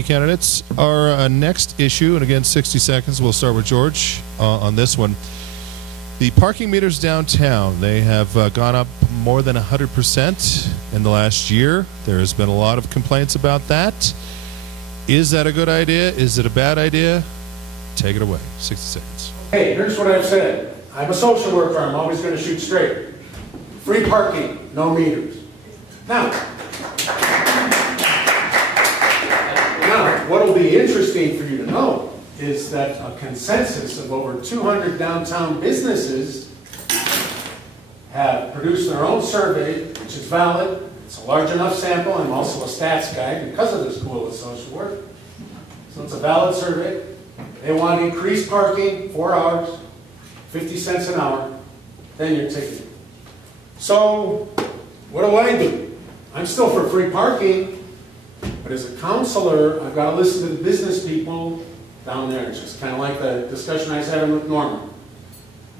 Candidates. Our next issue, and again 60 seconds, we'll start with George on this one. The parking meters downtown, they have gone up more than 100% in the last year. There has been a lot of complaints about that. Is that a good idea? Is it a bad idea? Take it away. 60 seconds. Hey, here's what I've said. I'm a social worker. I'm always going to shoot straight. Free parking, no meters. Now, what will be interesting for you to know is that a consensus of over 200 downtown businesses have produced their own survey, which is valid. It's a large enough sample. I'm also a stats guy because of the School of Social Work. So it's a valid survey. They want increased parking, 4 hours, 50 cents an hour, then you're taking it. So what do? I'm still for free parking. But as a counselor, I've got to listen to the business people down there. It's just kind of like the discussion I was having with Norman.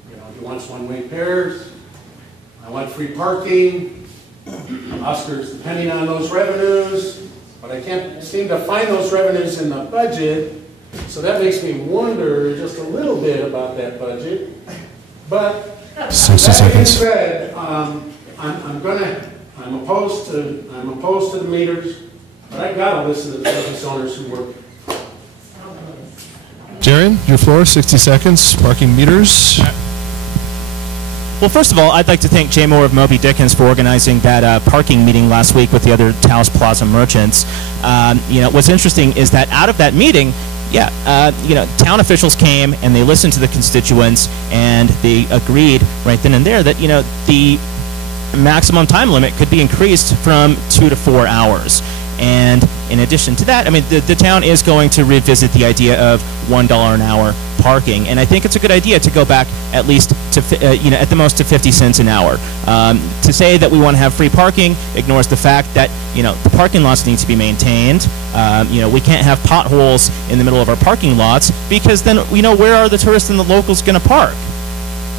You know, he wants one-way pairs. I want free parking. Oscar's depending on those revenues, but I can't seem to find those revenues in the budget. So that makes me wonder just a little bit about that budget. But 60 seconds. Being said, I'm opposed to the meters. But I've got to listen to the business owners who work. Jaren, your floor, 60 seconds. Parking meters. Well, first of all, I'd like to thank Jay Moore of Moby Dickens for organizing that parking meeting last week with the other Taos Plaza merchants. What's interesting is that out of that meeting, town officials came and they listened to the constituents and they agreed right then and there that, the maximum time limit could be increased from 2 to 4 hours. And in addition to that, I mean, the town is going to revisit the idea of $1 an hour parking, and I think it's a good idea to go back at least to, at the most to 50 cents an hour. To say that we want to have free parking ignores the fact that, the parking lots need to be maintained. We can't have potholes in the middle of our parking lots because then, where are the tourists and the locals going to park?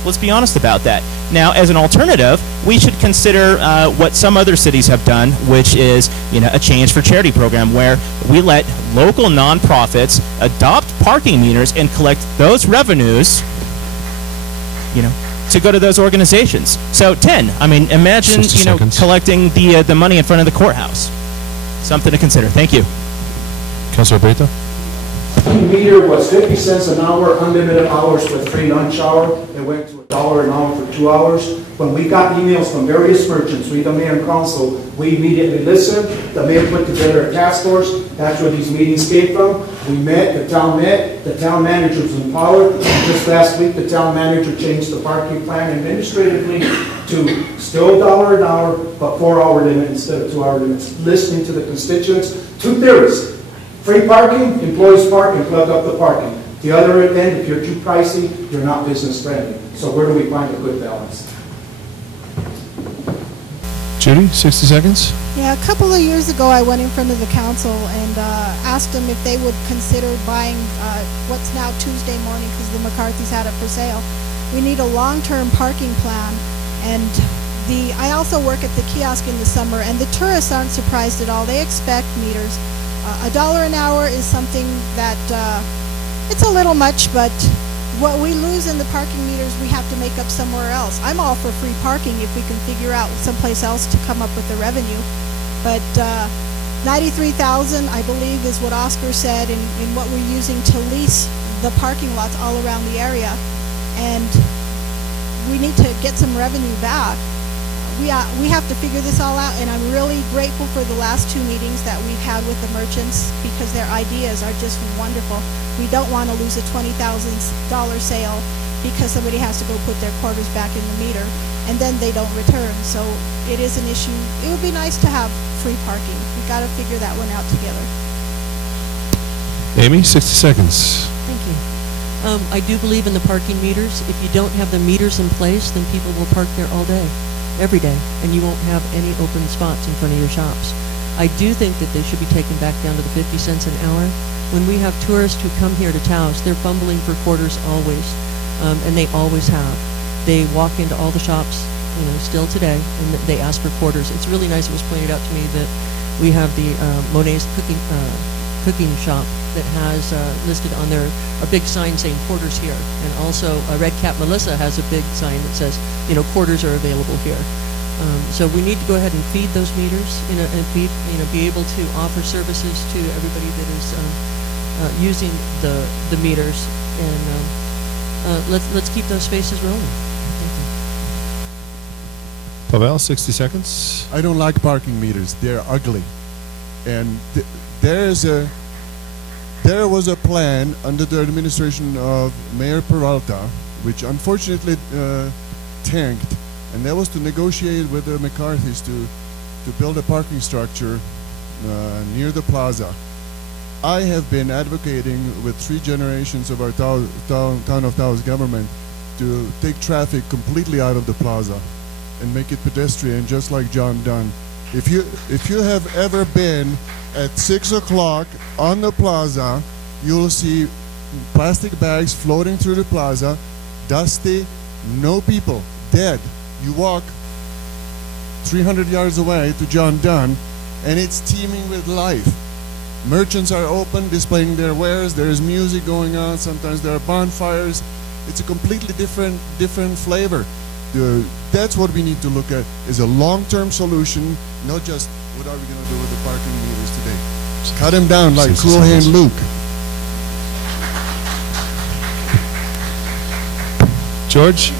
Let's be honest about that. Now, as an alternative, we should consider what some other cities have done, which is, a change for charity program where we let local nonprofits adopt parking meters and collect those revenues, to go to those organizations. So 10. I mean, imagine, collecting the money in front of the courthouse. Something to consider. Thank you. Councilor Brito. Meter was 50 cents an hour, unlimited hours with free lunch hour. It went to $1 an hour for 2 hours. When we got emails from various merchants, we, the mayor and council, we immediately listened. The mayor put together a task force. That's where these meetings came from. We met, the town manager was empowered. Just last week, the town manager changed the parking plan administratively to still $1 an hour, but 4-hour limit instead of 2-hour limits. Listening to the constituents. Two theories. Free parking, employees park and plug up the parking. The other end, if you're too pricey, you're not business friendly. So where do we find a good balance? Judy, 60 seconds. Yeah, a couple of years ago I went in front of the council and asked them if they would consider buying what's now Tuesday morning because the McCarthy's had it for sale. We need a long-term parking plan, and I also work at the kiosk in the summer, and the tourists aren't surprised at all. They expect meters. $1 an hour is something that it's a little much, but what we lose in the parking meters we have to make up somewhere else. I'm all for free parking if we can figure out someplace else to come up with the revenue, but $93,000 I believe is what Oscar said in what we're using to lease the parking lots all around the area, and we need to get some revenue back. We have to figure this all out, and I'm really grateful for the last 2 meetings that we've had with the merchants because their ideas are just wonderful. We don't want to lose a $20,000 sale because somebody has to go put their quarters back in the meter, and then they don't return. So it is an issue. It would be nice to have free parking. We've got to figure that one out together. Amy, 60 seconds. Thank you. I do believe in the parking meters. If you don't have the meters in place, then people will park there all day, every day, and you won't have any open spots in front of your shops. I do think that they should be taken back down to the 50 cents an hour. When we have tourists who come here to Taos, they're fumbling for quarters always, and they always have. They walk into all the shops, still today, and they ask for quarters. It's really nice. It was pointed out to me that we have the Monet's cooking shop that has listed on there a big sign saying quarters here. And also Red Cap Melissa has a big sign that says, you know, quarters are available here. So we need to go ahead and feed those meters, you know, and be able to offer services to everybody that is using the meters, and let's keep those spaces rolling. Thank you. Pavel, 60 seconds. I don't like parking meters. They're ugly, and there was a plan under the administration of Mayor Peralta, which unfortunately tanked, and that was to negotiate with the McCarthys to build a parking structure near the plaza. I have been advocating with 3 generations of our town of Taos government to take traffic completely out of the plaza and make it pedestrian, just like John Dunn. If you have ever been at 6 o'clock on the plaza, you'll see plastic bags floating through the plaza, dusty, no people, dead. You walk 300 yards away to John Dunn, and it's teeming with life. Merchants are open, displaying their wares. There is music going on. Sometimes there are bonfires. It's a completely different flavor. That's what we need to look at, is a long-term solution, not just what are we going to do with the parking meters today. Cut them down like Cool Hand Luke. George?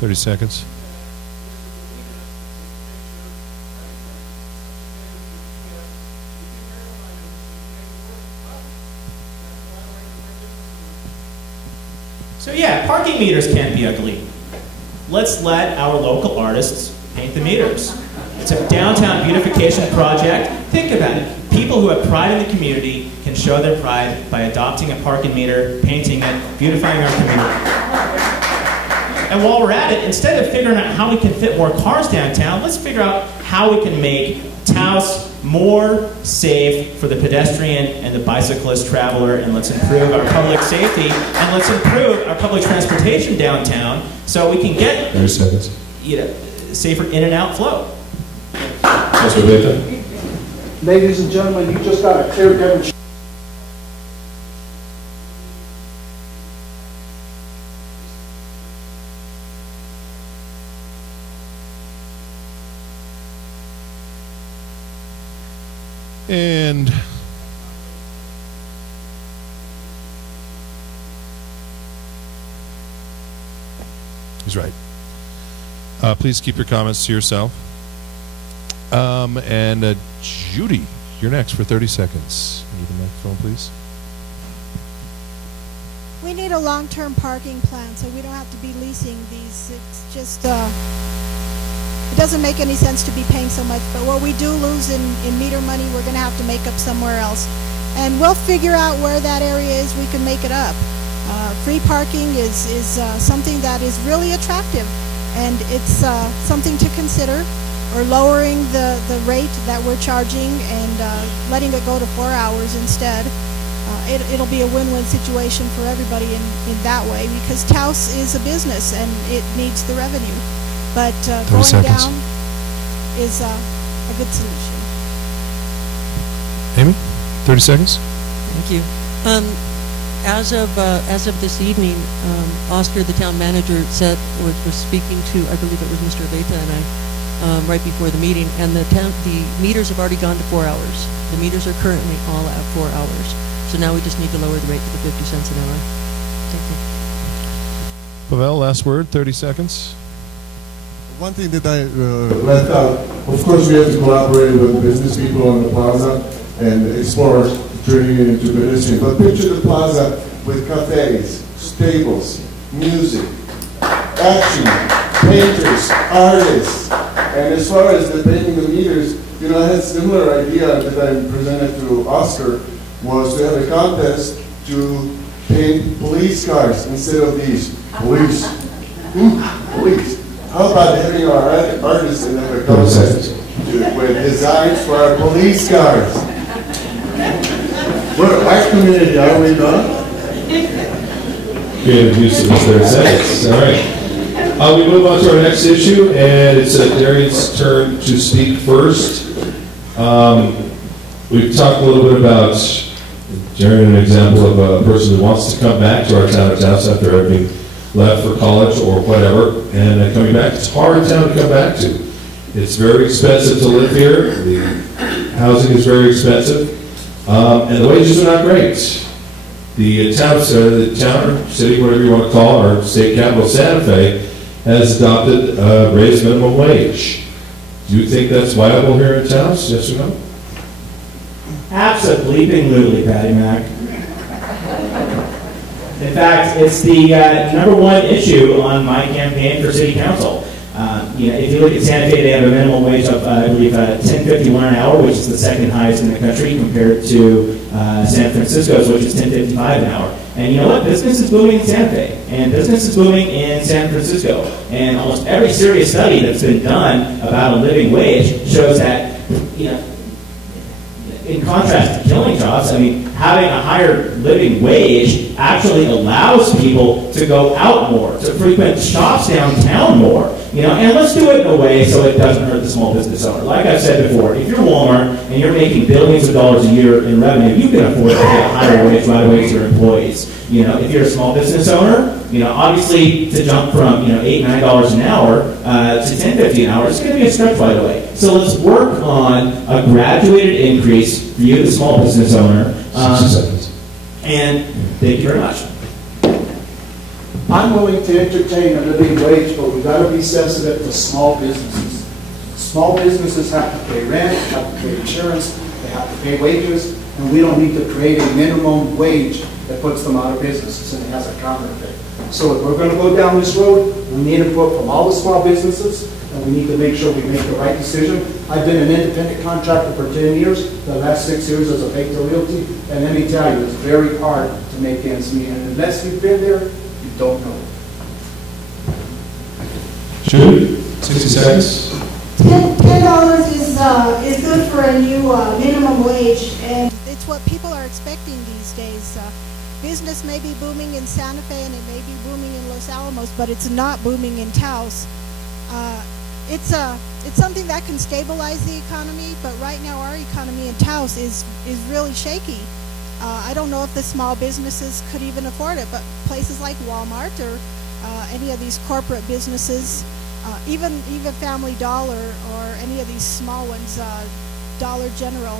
Thirty seconds. So yeah, parking meters can be ugly. Let's let our local artists paint the meters. It's a downtown beautification project. Think about it. People who have pride in the community can show their pride by adopting a parking meter, painting it, beautifying our community. And while we're at it, instead of figuring out how we can fit more cars downtown, let's figure out how we can make Taos more safe for the pedestrian and the bicyclist traveler, and let's improve our public safety, and let's improve our public transportation downtown so we can get 30 seconds. Safer in and out flow. Councilor Beta. Ladies and gentlemen, you just got a clear demonstration. And he's right. Please keep your comments to yourself. And Judy, you're next for 30 seconds. Need the microphone, please. We need a long-term parking plan so we don't have to be leasing these. It's just, it doesn't make any sense to be paying so much, but what we do lose in meter money, we're going to have to make up somewhere else. And we'll figure out where that area is, we can make it up. Free parking is something that is really attractive, and it's something to consider, or lowering the rate that we're charging and letting it go to 4 hours instead. It'll be a win-win situation for everybody in that way, because Taos is a business and it needs the revenue. But going down is a good solution. Amy, 30 seconds. Thank you. As of this evening, Oscar, the town manager, was speaking to, I believe it was Mr. Aveta and I, right before the meeting, and the meters have already gone to 4 hours. The meters are currently all at 4 hours. So now we just need to lower the rate to the 50 cents an hour. Thank you. Pavel, last word, 30 seconds. One thing that I left out, of course we have to collaborate with business people on the plaza and explore turning it into pedestrian. But picture the plaza with cafes, stables, music, action, painters, artists. And as far as the painting the meters, you know, I had a similar idea that I presented to Oscar, was to have a contest to paint police cars instead of these. Police. Police. How about having our artists and have a contest with designs for our police cars? What our community are we not? Creative use of the 30 seconds. All right. We move on to our next issue, and it's Darian's turn to speak first. We've talked a little bit about Darian, an example of a person who wants to come back to our town of Taos after having left for college or whatever, and coming back. It's a hard town to come back to. It's very expensive to live here. The housing is very expensive, and the wages are not great. The town or city, whatever you want to call it, our state capital, Santa Fe, has adopted a raised minimum wage. Do you think that's viable here in Taos? Yes or no? Absolutely, Patty Mac. In fact, it's the #1 issue on my campaign for city council. If you look at Santa Fe, they have a minimum wage of, I believe, $10.51 an hour, which is the second highest in the country, compared to San Francisco's, which is $10.55 an hour. And you know what? Business is booming in Santa Fe, and business is booming in San Francisco. And almost every serious study that's been done about a living wage shows that, in contrast to killing jobs, I mean, having a higher living wage actually allows people to go out more, to frequent shops downtown more, and let's do it in a way so it doesn't hurt the small business owner. Like I've said before, if you're Walmart and you're making billions of dollars a year in revenue, you can afford to pay a higher wage right away to your employees. If you're a small business owner, obviously to jump from, $8, $9 an hour to $10.50 an hour, it's going to be a stretch right away. So let's work on a graduated increase for you, the small business owner. 60 seconds. And thank you very much. I'm willing to entertain a living wage, but we've got to be sensitive to small businesses. Small businesses have to pay rent, have to pay insurance, they have to pay wages, and we don't need to create a minimum wage that puts them out of business and it has a counter effect. So if we're going to go down this road, we need input from all the small businesses, and we need to make sure we make the right decision. I've been an independent contractor for 10 years, the last 6 years as a Baker Realty, and let me tell you, it's very hard to make ends meet, and unless you've been there, you don't know. Jude, 60 seconds. $10 is good for a new minimum wage, and it's what people are expecting these days. Business may be booming in Santa Fe and it may be booming in Los Alamos, but it's not booming in Taos. It's something that can stabilize the economy, but right now our economy in Taos is really shaky. I don't know if the small businesses could even afford it, but places like Walmart or any of these corporate businesses, even Family Dollar or any of these small ones, Dollar General,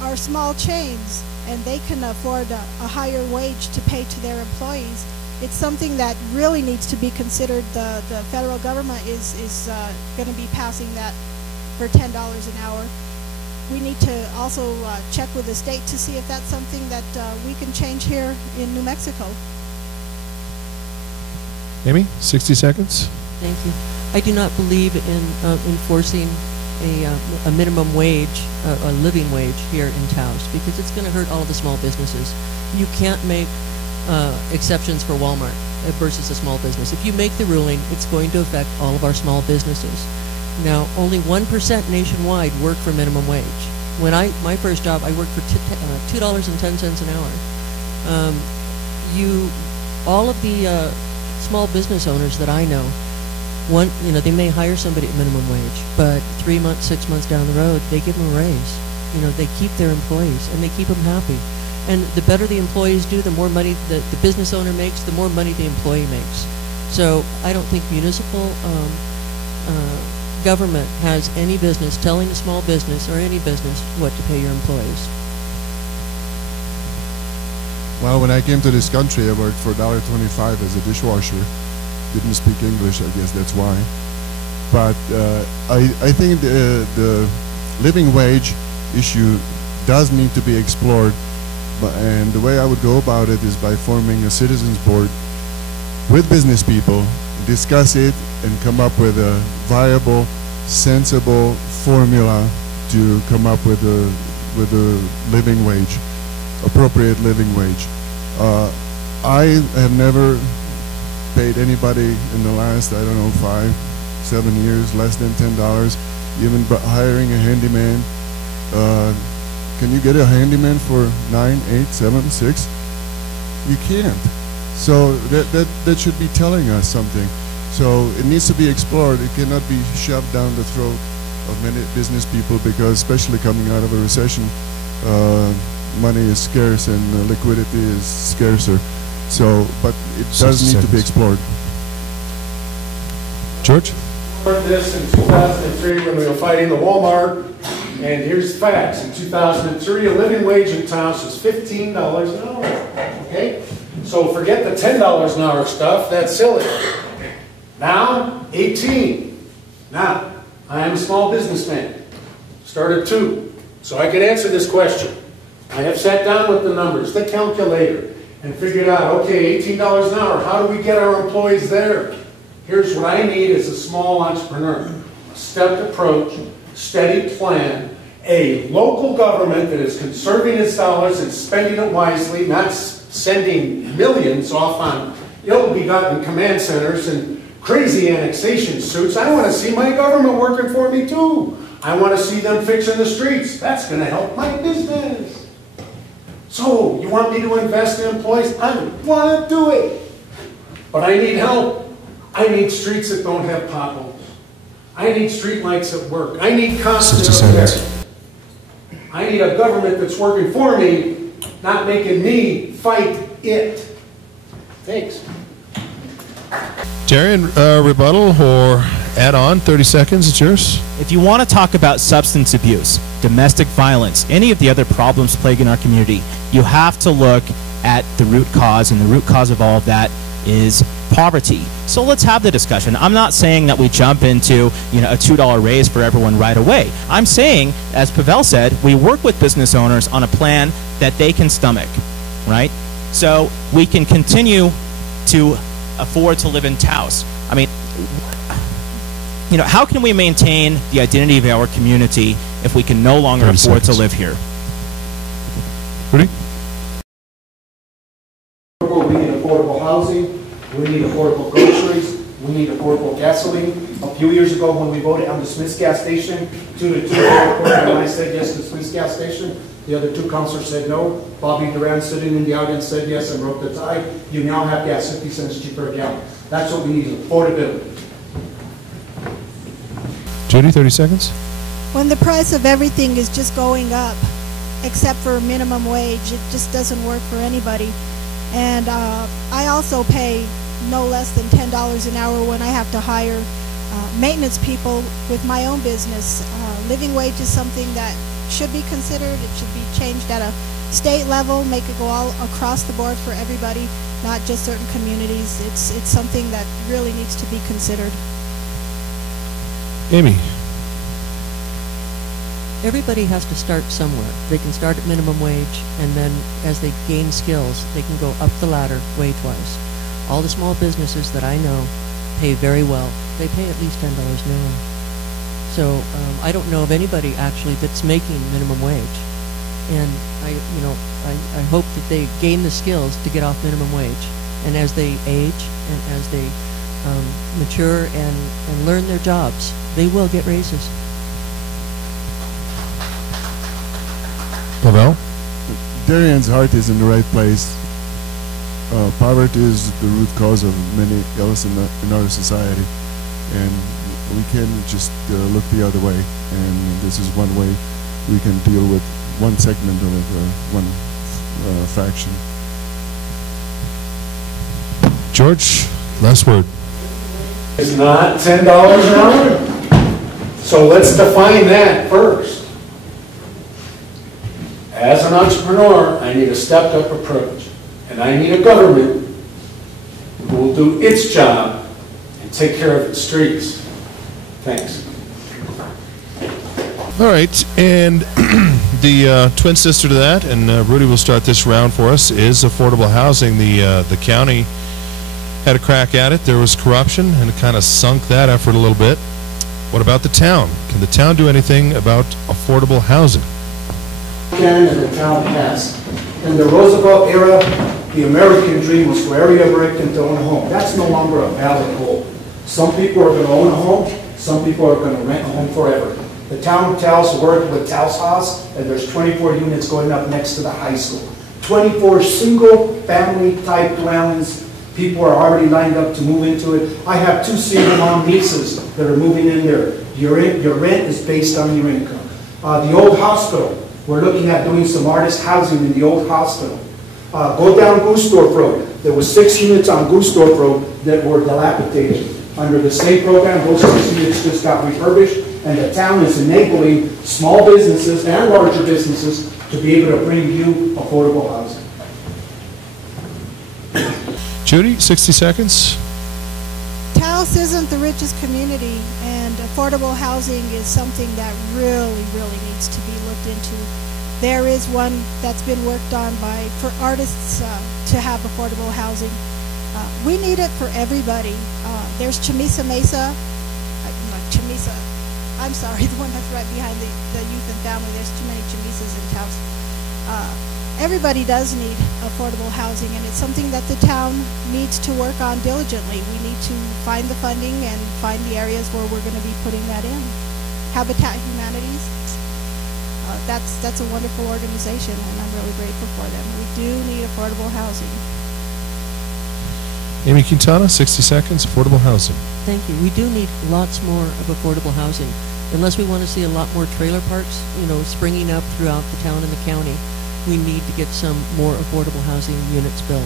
are small chains, and they can afford a higher wage to pay to their employees. It's something that really needs to be considered. The federal government is going to be passing that for $10 an hour. We need to also check with the state to see if that's something that we can change here in New Mexico. Amy, 60 seconds. Thank you. I do not believe in enforcing a minimum wage, a living wage here in Taos, because it's going to hurt all of the small businesses. You can't make exceptions for Walmart versus a small business. If you make the ruling, it's going to affect all of our small businesses. Now, only 1% nationwide work for minimum wage. When my first job, I worked for $2.10 an hour. All of the small business owners that I know, they may hire somebody at minimum wage, but 3 months, 6 months down the road, they give them a raise. They keep their employees and they keep them happy. And the better the employees do, the more money the business owner makes, the more money the employee makes. So I don't think municipal government has any business telling a small business or any business what to pay your employees. Well, when I came to this country, I worked for $1.25 as a dishwasher. Didn't speak English, I guess that's why. But I think the living wage issue does need to be explored. And the way I would go about it is by forming a citizens board with business people, discuss it, and come up with a viable, sensible formula to come up with a living wage, appropriate living wage. I have never paid anybody in the last, I don't know, 5-7 years less than $10. Even hiring a handyman. Can you get a handyman for 9, 8, 7, 6? You can't. So that should be telling us something. So it needs to be explored. It cannot be shoved down the throat of many business people, because especially coming out of a recession, money is scarce and liquidity is scarcer. So, but it does need to be explored. George? Learned this in 2003 when we were fighting the Walmart, and here's the facts. In 2003, a living wage in towns was $15 an hour. Okay? So forget the $10 an hour stuff. That's silly. Now, 18. Now, I am a small businessman. Started 2. So I can answer this question. I have sat down with the numbers, the calculator, and figured out, okay, $18 an hour, how do we get our employees there? Here's what I need as a small entrepreneur. A stepped approach, steady plan, a local government that is conserving its dollars and spending it wisely, not sending millions off on ill-begotten command centers and crazy annexation suits. I want to see my government working for me too. I want to see them fixing the streets. That's going to help my business. So, you want me to invest in employees? I want to do it. But I need help. I need streets that don't have potholes. I need street lights that work. I need constant repair. I need a government that's working for me, not making me fight it. Thanks. Darian, rebuttal or add on, 30 seconds, it's yours. If you want to talk about substance abuse, domestic violence, any of the other problems plaguing our community, you have to look at the root cause, and the root cause of all of that is poverty. So let's have the discussion. I'm not saying that we jump into a $2 raise for everyone right away. I'm saying, as Pavel said, we work with business owners on a plan that they can stomach, right? So we can continue to afford to live in Taos. I mean, how can we maintain the identity of our community if we can no longer afford to live here? Rudy? We need affordable housing. We need affordable groceries. We need affordable gasoline. A few years ago, when we voted on the Smith's gas station, 2-2, and I said yes to Smith's gas station. The other 2 councilors said no. Bobby Duran sitting in the audience said yes and wrote the tie. You now have gas 50 cents cheaper a gallon. That's what we need, affordability. Judy, 30 seconds. When the price of everything is just going up, except for minimum wage, it just doesn't work for anybody. And I also pay no less than $10 an hour when I have to hire maintenance people with my own business. Living wage is something that should be considered. It should be changed at a state level, make it go all across the board for everybody, not just certain communities. It's something that really needs to be considered. Amy. Everybody has to start somewhere. They can start at minimum wage, and then as they gain skills, they can go up the ladder wage-wise. All the small businesses that I know pay very well. They pay at least $10 an hour. So I don't know of anybody actually that's making minimum wage. And I hope that they gain the skills to get off minimum wage. And as they age and as they mature and learn their jobs, they will get raises. Pavel? Darian's heart is in the right place. Poverty is the root cause of many ills in our society, and we can just look the other way. And this is one way we can deal with one segment of it, one faction. George, last word. It's not $10 an hour. So let's define that first. As an entrepreneur, I need a stepped-up approach. And I need a government who will do its job and take care of its streets. Thanks. All right, and the twin sister to that, and Rudy will start this round for us, is affordable housing. The county had a crack at it. There was corruption, and it kind of sunk that effort a little bit. What about the town? Can the town do anything about affordable housing? Can and the town has. In the Roosevelt era, the American dream was for every American to own a home. That's no longer a valid goal. Some people are going to own a home. Some people are going to rent a home forever. The town of Taos worked with Taos House, and there's 24 units going up next to the high school. 24 single-family type dwellings. People are already lined up to move into it. I have 2 single mom nieces that are moving in there. Your rent is based on your income. The old hospital, we're looking at doing some artist housing in the old hospital. Go down Goosthorpe Road. There were 6 units on Goosthorpe Road that were dilapidated. Under the state program, those 6 units just got refurbished, and the town is enabling small businesses and larger businesses to be able to bring you affordable housing. Judy, 60 seconds. Taos isn't the richest community, and affordable housing is something that really, really needs to be looked into. There is one that's been worked on for artists to have affordable housing. We need it for everybody. There's Chamisa Mesa, Chamisa, I'm sorry, the one that's right behind the youth and family. There's too many Chamisas in Taos. Everybody does need affordable housing, and it's something that the town needs to work on diligently. We need to find the funding and find the areas where we're going to be putting that in. Habitat Humanities, that's a wonderful organization, and I'm really grateful for them. We do need affordable housing. Amy Quintana, 60 seconds, affordable housing. Thank you. We do need lots more of affordable housing. Unless we want to see a lot more trailer parks, springing up throughout the town and the county, we need to get some more affordable housing units built.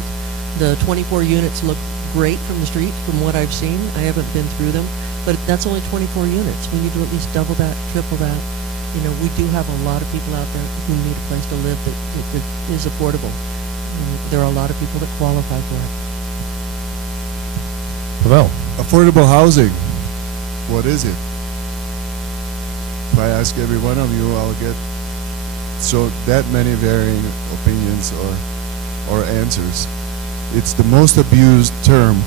The 24 units look great from the street, from what I've seen. I haven't been through them, but that's only 24 units. We need to at least double that, triple that. We do have a lot of people out there who need a place to live that is affordable. There are a lot of people that qualify for it. Pavel. Affordable housing, what is it? If I ask every one of you, I'll get that many varying opinions or answers. It's the most abused term,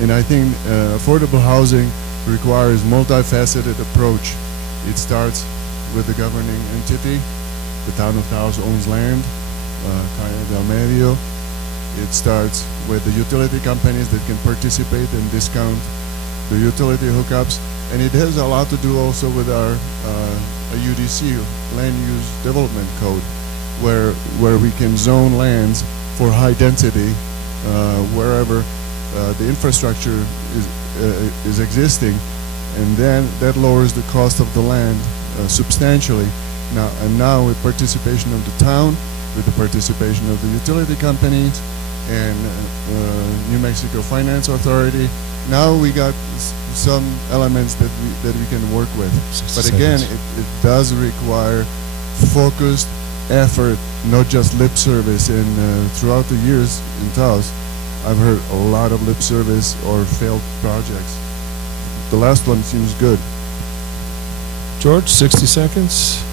and I think affordable housing requires multifaceted approach. It starts with the governing entity. The town of Taos owns land, Calle del Medio. It starts with the utility companies that can participate and discount the utility hookups, and it has a lot to do also with our UDC, Land Use Development Code, where we can zone lands for high density wherever the infrastructure is existing, and then that lowers the cost of the land substantially. Now with participation of the town, with the participation of the utility companies and New Mexico Finance Authority, now we got some elements that we can work with. But again, it does require focused effort, not just lip service. And throughout the years in Taos, I've heard a lot of lip service or failed projects. The last one seems good. George, 60 seconds.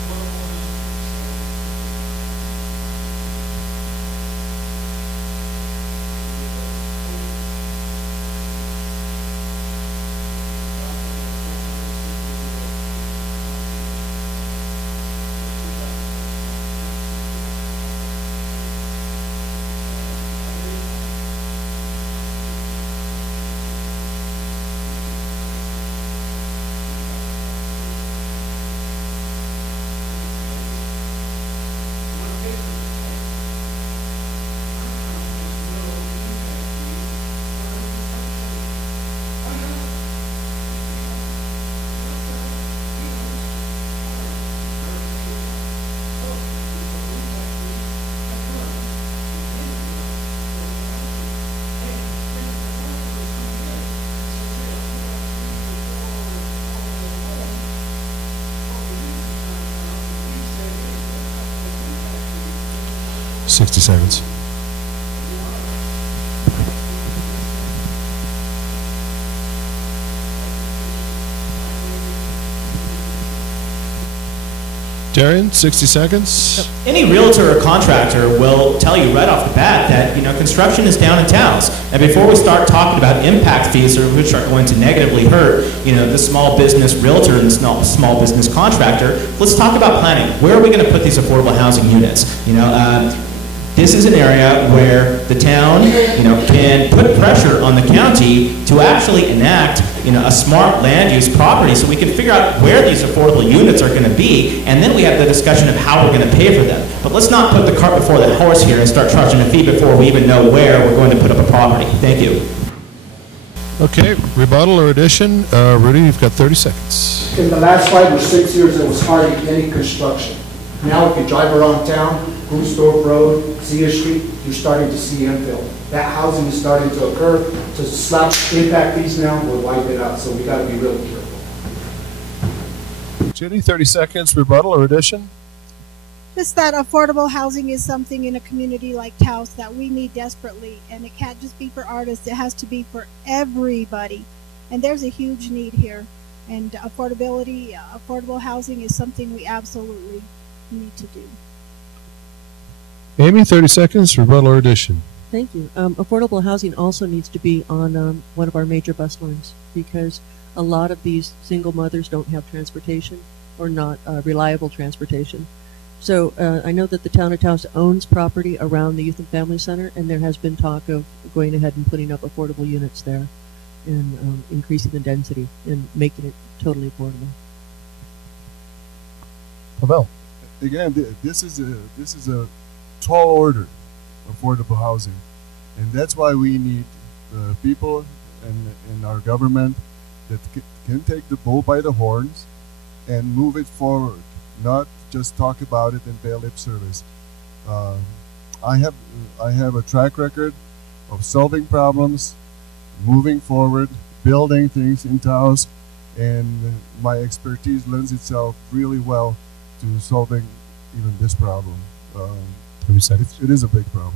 Sixty seconds. Darian, 60 seconds. Any realtor or contractor will tell you right off the bat that construction is down in towns, and before we start talking about impact fees, which are going to negatively hurt the small business realtor and the small business contractor, let's talk about planning. Where are we going to put these affordable housing units? This is an area where the town, can put pressure on the county to actually enact, a smart land use property, so we can figure out where these affordable units are going to be, and then we have the discussion of how we're going to pay for them. But let's not put the cart before the horse here and start charging a fee before we even know where we're going to put up a property. Thank you. Okay, rebuttal or addition. Rudy, you've got 30 seconds. In the last 5 or 6 years, there was hardly any construction. Now, if you drive around town, Goosthorpe Road, Zia Street, you're starting to see infill. That housing is starting to occur. To slap impact fees now will wipe it out, so we got to be really careful. Judy, 30 seconds, rebuttal or addition. Just that affordable housing is something in a community like Taos that we need desperately, and it can't just be for artists, it has to be for everybody. And there's a huge need here, and affordable housing is something we absolutely need to do. Amy, 30 seconds, rebuttal or addition. Thank you. Affordable housing also needs to be on one of our major bus lines, because a lot of these single mothers don't have transportation or not reliable transportation. So I know that the town of Taos owns property around the Youth and Family Center, and there has been talk of going ahead and putting up affordable units there and increasing the density and making it totally affordable. Pavel. Again, this is a tall order, affordable housing, and that's why we need people in our government that can take the bull by the horns and move it forward, not just talk about it and pay lip service. I have a track record of solving problems, moving forward, building things in Taos, and my expertise lends itself really well to solving even this problem. It is a big problem.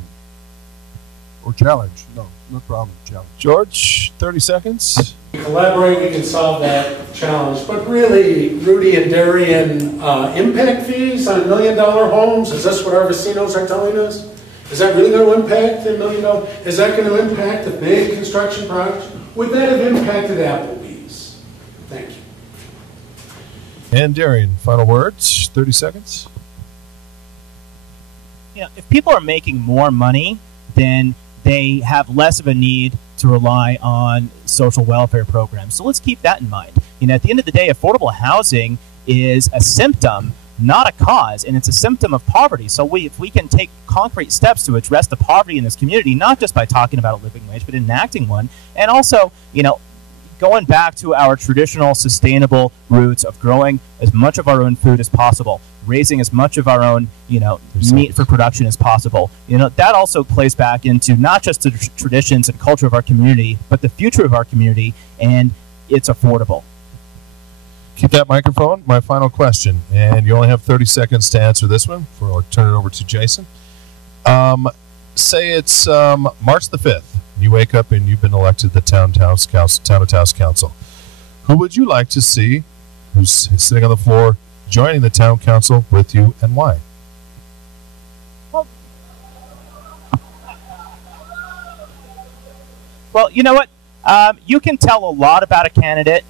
Or challenge. No, not problem, challenge. George, 30 seconds. We collaborate, we can solve that challenge. But really, Rudy and Darian, impact fees on $1 million homes, is this what our vecinos are telling us? Is that really going to impact the $1 million? Is that going to impact the big construction projects? Would that have impacted Applebee's? Thank you. And Darian, final words, 30 seconds. If people are making more money, then they have less of a need to rely on social welfare programs. So let's keep that in mind. At the end of the day, affordable housing is a symptom, not a cause, and it's a symptom of poverty. So if we can take concrete steps to address the poverty in this community, not just by talking about a living wage, but enacting one, and also, going back to our traditional sustainable roots of growing as much of our own food as possible, raising as much of our own, meat for production as possible. That also plays back into not just the traditions and culture of our community, but the future of our community, and it's affordable. Keep that microphone. My final question, and you only have 30 seconds to answer this one before I'll turn it over to Jason. Say it's March the 5th. You wake up and you've been elected to the Town of Taos Council. Who would you like to see who's sitting on the floor joining the Town Council with you, and why? Well, you know what? You can tell a lot about a candidate,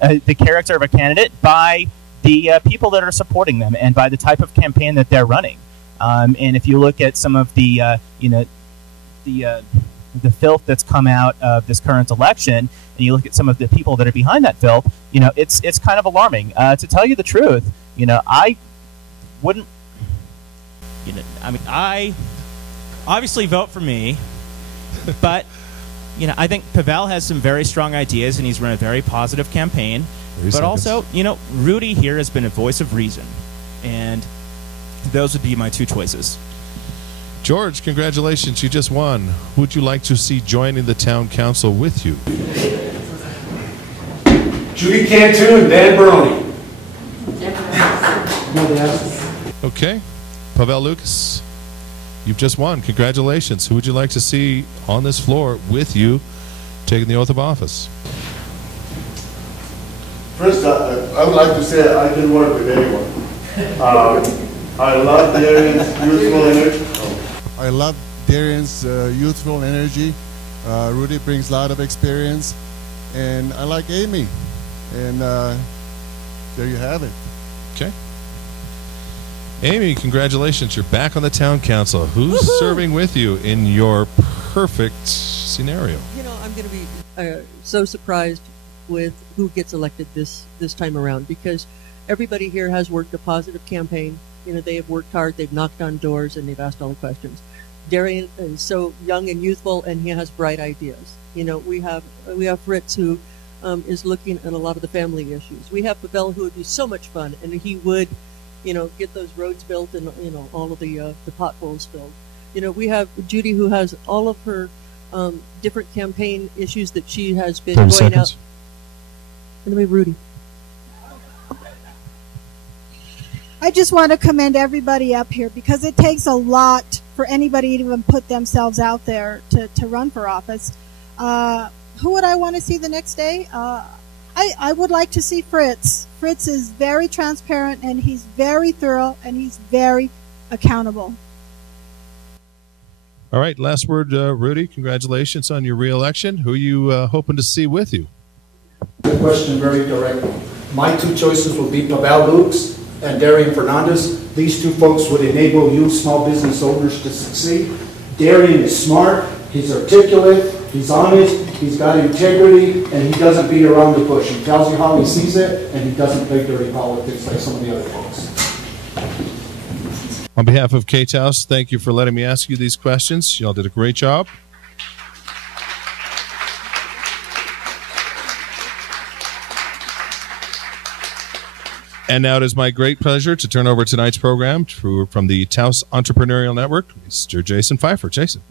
the character of a candidate, by the people that are supporting them and by the type of campaign that they're running. And if you look at some of the filth that's come out of this current election, and you look at some of the people that are behind that filth, it's kind of alarming. To tell you the truth, I wouldn't. I obviously vote for me, but I think Pavel has some very strong ideas, and he's run a very positive campaign. But also, Rudy here has been a voice of reason, and those would be my two choices. George, congratulations. You just won. Who would you like to see joining the Town Council with you? Judy Cantu and Dan Baroni. Okay. Pavel Lucas, you've just won. Congratulations. Who would you like to see on this floor with you taking the oath of office? First, I would like to say I can work with anyone. I love Darian's youthful energy. I love Darian's youthful energy. Rudy brings a lot of experience, and I like Amy. And there you have it. Okay. Amy, congratulations. You're back on the town council. Who's serving with you in your perfect scenario? You know, I'm going to be so surprised with who gets elected this time around, because everybody here has worked a positive campaign. You know, they have worked hard, they've knocked on doors, and they've asked all the questions. Darian is so young and youthful, and he has bright ideas. You know, we have Fritz, who is looking at a lot of the family issues. We have Pavel, who would be so much fun, and he would, you know, get those roads built and, you know, all of the potholes filled. You know, we have Judy, who has all of her different campaign issues that she has been going out. And then we have Rudy. I just want to commend everybody up here, because it takes a lot for anybody to even put themselves out there to run for office. Who would I want to see the next day? I would like to see Fritz. Fritz is very transparent, and he's very thorough, and he's very accountable. All right, last word, Rudy. Congratulations on your re-election. Who are you hoping to see with you? The question very direct. My two choices will be Pavel Lukes and Darian Fernandez. These two folks would enable you small business owners to succeed. Darian is smart, he's articulate, he's honest, he's got integrity, and he doesn't beat around the bush. He tells you how he sees it, and he doesn't play dirty politics like some of the other folks. On behalf of Kate House, thank you for letting me ask you these questions. Y'all did a great job. And now it is my great pleasure to turn over tonight's program from the Taos Entrepreneurial Network, Mr. Jason Pfeiffer. Jason.